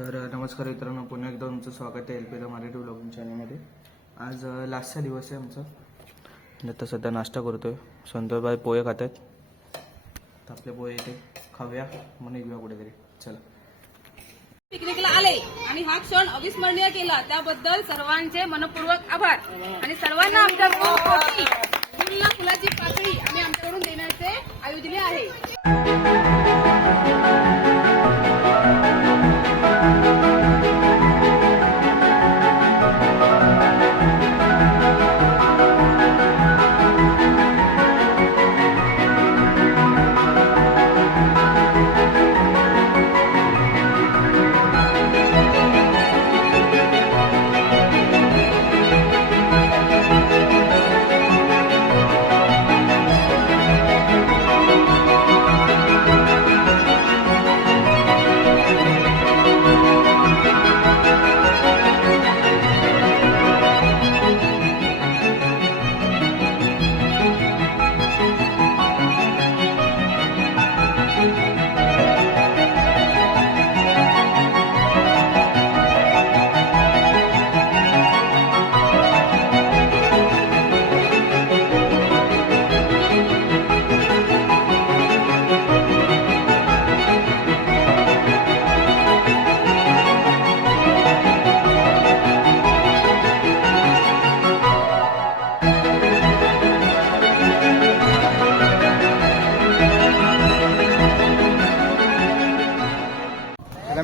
तर नमस्कार मित्रांनो, पुन्हा एकदा तुमचं स्वागत आहे LPL मराठी व्लॉगिंग चॅनलमध्ये. आज लास्टचा दिवस आहे आमचा. आता सध्या नाश्ता करतोय. संतोषबाई पोहे खात आहेत. तर आपले पोहे इथे खाऊया, मग निघूया कुठेतरी. चला. पिकनिकला आले आणि हा क्षण अविस्मरणीय केला त्याबद्दल सर्वांचे मनपूर्वक आभार आणि सर्वांना आमच्याकडून फुलाची पाकळी आम्ही आमच्याकडून देण्याचे आयोजन आहे.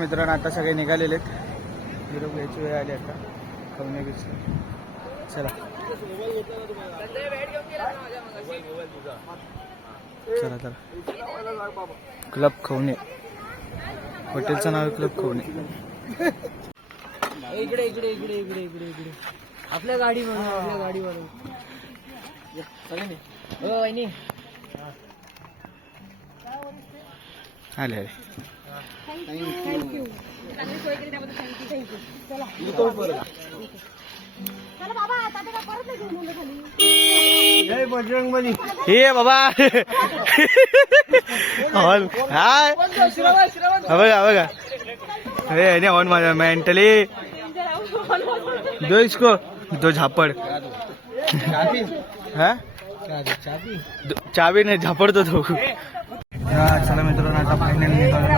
मित्रांनो, आता सगळे निघालेले आहेत. निरोप घ्यायची वेळ आली आता. खाऊन घ्यायची. चला चला चला. क्लब खवणे, हॉटेलचं नाव क्लब खवणे. इकडे इकडे इकडे इकडे इकडे इकडे आपल्या गाडी बनव, आपल्या गाडी बनव. हो वहिनी आले आले. थँक्यू. चांगली सोय केली त्याबद्दल थँक्यू. चला बाबा, आता परत नाही घेऊन खाली. जय बजरंगबली. हे बाबा हॉल हाय बघा बघा. अरे नहीं हॉर्न मारा मेंटली. दो इसको दो झापड़. हाँ चाबी नहीं झापड़ तो दो. चला मित्रांनो, आता फायनली निघालो.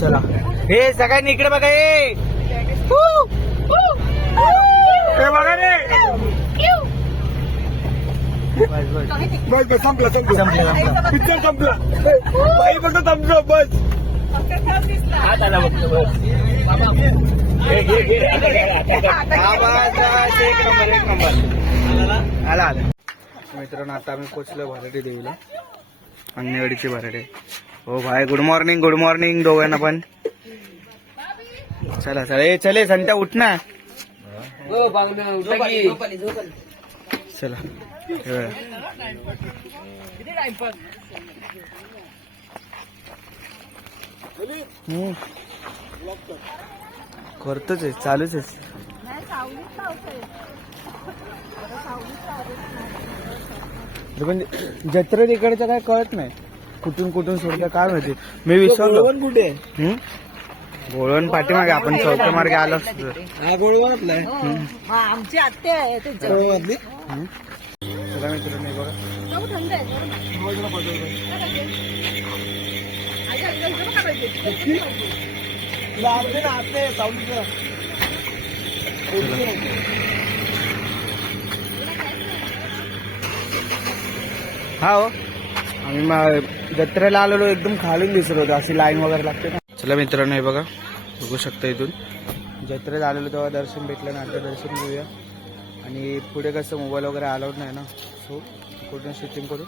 चला हे सगळ्यांनी इकडे बघा. हे बघा रे. बस संपला संपला पिक्चर संपला. बाई फक्त थांबलो बस. एक नंबर आला आला. मित्रांनो, आता आम्ही पोचलो भराडी देवीला. अंगणवाडीची भराडी. हो भाई, गुड मॉर्निंग दोघांना पण. चला चला. चले संत्या उठ ना. चला करतोच आहे, चालूच आहे. पण जत्रा इकडचं काय कळत नाही, कुठून कुठून सोडतं काय माहिती. मी विसरलो कुठे गोळवण पाठीमागे. आपण चौथ्या मार्गे आलो असतो. आमची आत्या आहे. चला मित्रांनो, हा हो, आम्ही जत्रेला आलेलो. एकदम खालून दिसत होतं, अशी लाईन वगैरे लागते ना. चला मित्रांनो, हे बघा, बघू शकता. इथून जत्रेला आलेलो तेव्हा दर्शन भेटलं ना. आता दर्शन घेऊया. आणि पुढे कसं मोबाईल वगैरे अलाउड नाही ना, सो इकडून शूटिंग करू.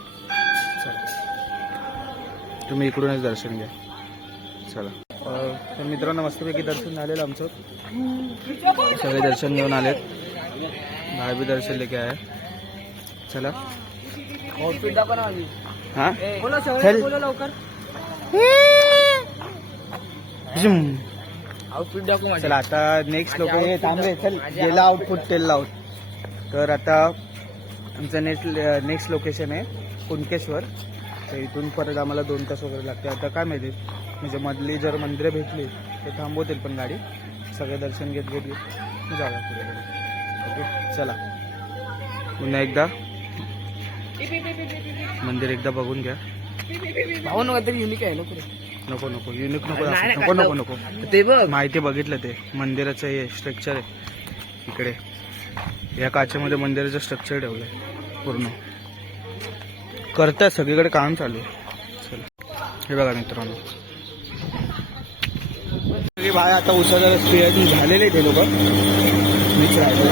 चला, तुम्ही इकडूनच दर्शन घ्या. चला. तर मित्रांनो, मस्तपैकी दर्शन झालेलं आमचं. सगळे दर्शन घेऊन आलेत. भाई भी दर्शन लेके आहे. चला आउटफिट दाखवा. हा चल लवकर. आउटफिट दाखवा. चला आता नेक्स्ट लोकेशन. थांबे चल. गेला आउटपुट तेल लावत. तर आता आमचं नेक्स्ट लोकेशन आहे कुणकेश्वर. तर इथून परत आम्हाला 2 तास वगैरे लागते. आता काय माहिती म्हणजे मधली जर मंदिरं भेटली तर थांबवतील पण गाडी. सगळे दर्शन घेत घेत मग जाऊया पुढे. ओके चला. पुन्हा एकदा मंदिर एकदा बघून घ्या. भावना काहीतरी युनिक आहे ना पुढे. नको नको युनिक नको नको नको नको ते बघ माहिती बघितलं ते मंदिराचं हे स्ट्रक्चर आहे इकडे. या काचेमध्ये मंदिराचं स्ट्रक्चर ठेवलं आहे पूर्ण. करतात सगळीकडे काम चालू आहे. चला हे बघा मित्रांनो सगळे बाहेर आता उसाचा स्पेअर झालेले ते लोक. मीच राहिलो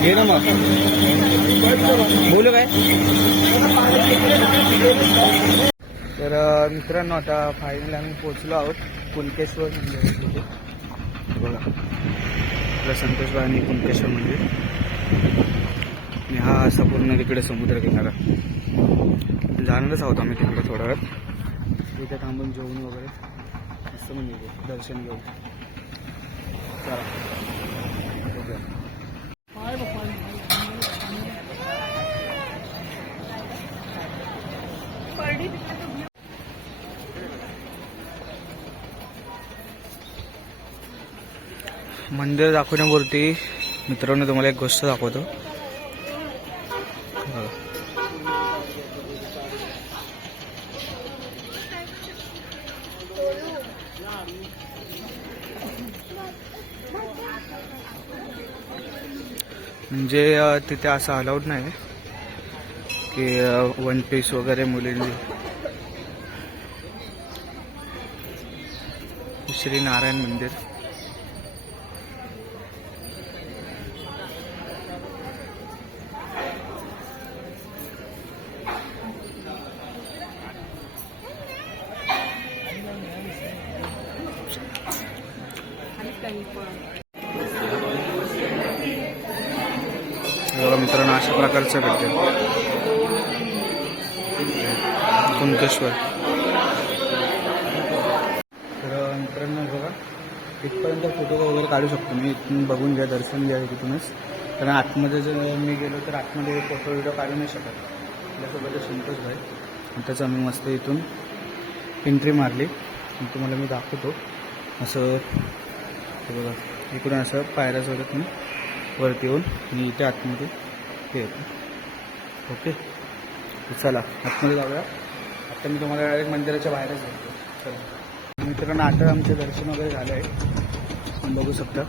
घे ना मग बोलू काय. तर मित्रांनो आता फायनली आम्ही पोचलो आहोत कुणकेश्वर मंदिर. बघा आपलं संतोषबाई आणि कुणकेश्वर मंदिर. आणि हा असा पूर्ण तिकडे समुद्र किनारा. जाणारच आहोत आम्ही तिकडे थोडा वेळ. इथे थांबून जेवण वगैरे मस्त म्हणजे दर्शन घेऊ. चला मंदिर दाखवण्यापुरती मित्रांनो तुम्हाला एक गोष्ट दाखवतो. म्हणजे तिथे असं अलाउड नाही की वन पीस वगैरे मुलींनी. श्री नारायण मंदिर. बघा मित्रांनो अशा प्रकारचं भेटते कुणकेश्वर. तर मित्रांनो बघा इथपर्यंत फोटो वगैरे काढू शकतो मी. इथून बघून घ्या दर्शन घ्या तिथूनच. कारण आतमध्ये जर मी गेलो तर आतमध्ये फोटो व्हिडिओ काढू नाही शकत. आपल्यासोबत संतोष भाई आणि त्याचं मी मस्त इथून एंट्री मारली. तुम्हाला मी दाखवतो असं. बघा इकडून असं पायऱ्या चढत मी वरती येऊन आणि इथे आतमध्ये हे येतं. ओके चला आतमध्ये जाऊया. आता मी तुम्हाला डायरेक्ट मंदिराच्या बाहेरच जातो. चला मित्रांनो आता आमचे दर्शन वगैरे झालं आहे. आपण बघू शकता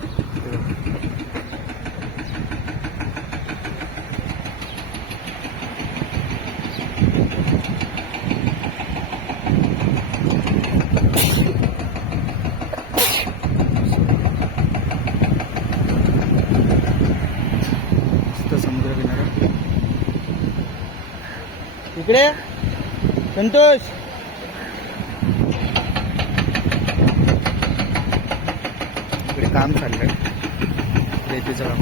समुद्र किनारा. इकडे संतोष इकडे काम चाललंय रेतीचं काम.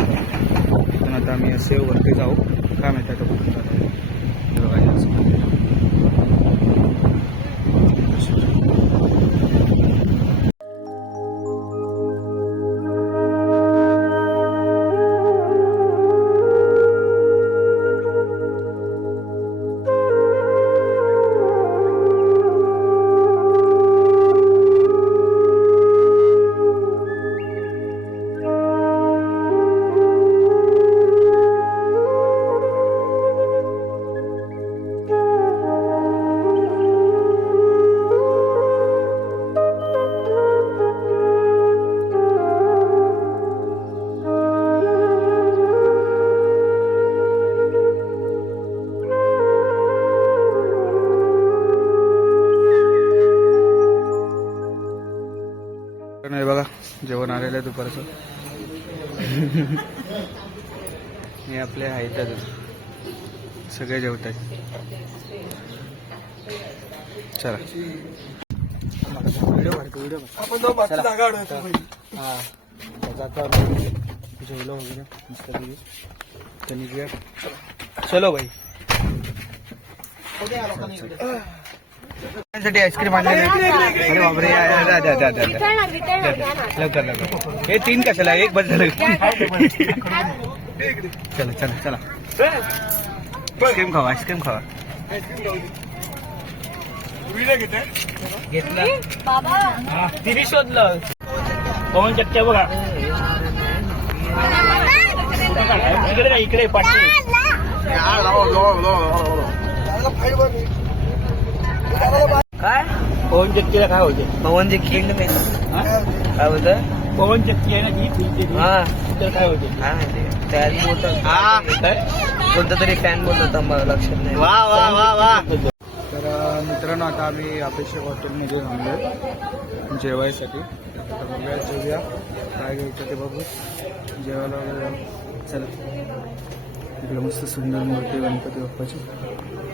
पण आता आम्ही असे वरती जाऊ. काय माहिती आता कुठून जातो. बघा जेवण आलेलं आहे दुपारचं. हे आपले आहेत अजून सगळे जेवत आहेत. चला व्हिडिओ काढतो. हां जातो जेवलो वगैरे मस्त निघूया. चलो भाई साठी आईस्क्रीम आणले. अरे बापरे लवकर लवकर. हे 3 कशाला एक बस झालं. चला चला चला आईस्क्रीम खावा आईस्क्रीम खावा. घेतला तिरी शोधलं पवन चक्क्या बघा इकडे इकडे पाठी काय पवन चक्कीला काय होते पवन चक्की काय होतं पवन चक्की आहे ना ती हा तर काय होते काय माहिती फॅन बोलतो कोणता तरी फॅन बोलतो मला लक्षात नाही वा वा वा वा तर मित्रांनो आता आम्ही अभिषेक हॉटेलमध्ये थांबलो जेवायसाठी. आता बघूया जेवूया काय घ्यायचं ते बघू जेवायला वगैरे जाऊ. चला इकडे मस्त सुंदर मूर्ती गणपती बाप्पाची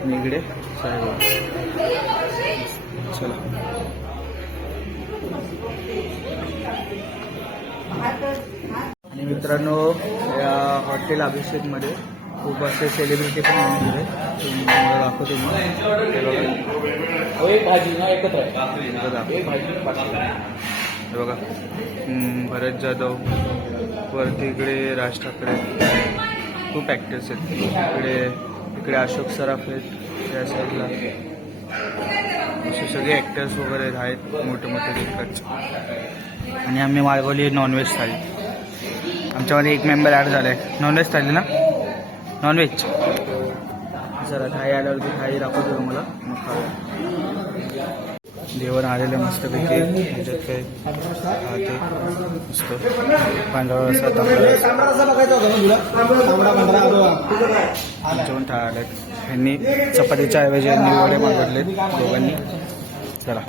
आणि इकडे साईबाबा. चला आणि मित्रांनो या हॉटेल अभिषेकमध्ये खूप असे सेलिब्रिटी पण आहे तुम्हाला दाखवतो मी. हे बघा भरत जाधव वरती इकडे राज ठाकरे खूप ॲक्टर्स आहेत इकडे अशोक सराफ आहेत या साईडला असे सगळे ॲक्टर्स वगैरे आहेत मोठे मोठे तिकडचे. आणि आम्ही मागवली नॉनव्हेज थाळी. आमच्यामध्ये एक मेंबर ॲड झाला आहे नॉनव्हेज थाळी ना नॉनव्हेज. जरा थाळी आल्यावरती थाळी दाखवतो तुम्हाला मग खाऊ. जेवण आलेलं मस्तपैकी ह्याच्यात काय ते मस्त पांढरा रस्सा जेवण थाळी आले. ह्यांनी चपातीच्या ऐवजी यांनी वडे मागवले दोघांनी. चला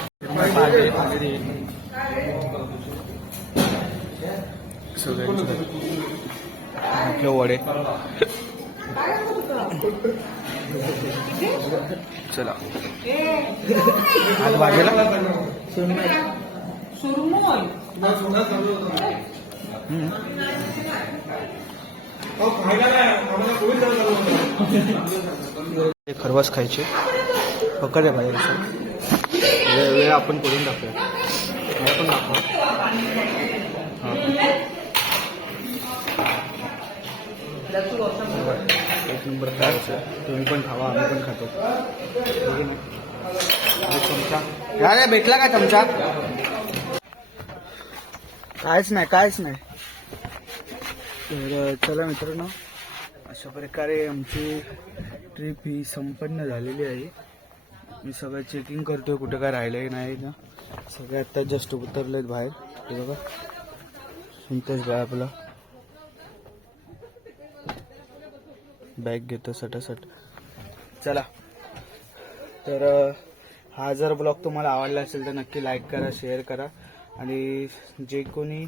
सगळ्यांचे आपले वडे. चला आज भाजीला खरवस खायचे पकड आहे भाई. वेळ आपण करून दाखवूया पण दाखवा. एक नंबर काय असेल तुम्ही पण खावा आम्ही पण खातो. चमचा काय भेटला का चमचा कायच नाही. तर चला मित्रांनो अशा प्रकारे आमची ट्रिप ही संपन्न झालेली आहे. मी सगळं चेकिंग करतोय कुठं काय राहिलंय नाही ना. सगळे आत्ता जस्ट उतरलेत बाहेर. हे बघा इथेच बाय आपला बॅग घेतो सटासट. चला तर हा जर ब्लॉग तुम्हाला आवडला असेल तर नक्की लाईक करा शेअर करा आणि जे कोणी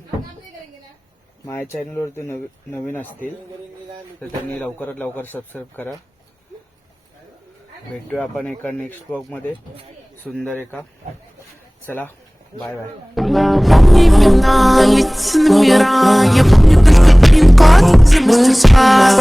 माझ्या चॅनलवरती नवीन असतील तर त्यांनी लवकरात लवकर सबस्क्राईब करा. भेटूया आपण एका नेक्स्ट ब्लॉगमध्ये सुंदर एका. चला बाय बाय. Вспомнив на лица номера, я помню только пин-код, замыслил спал.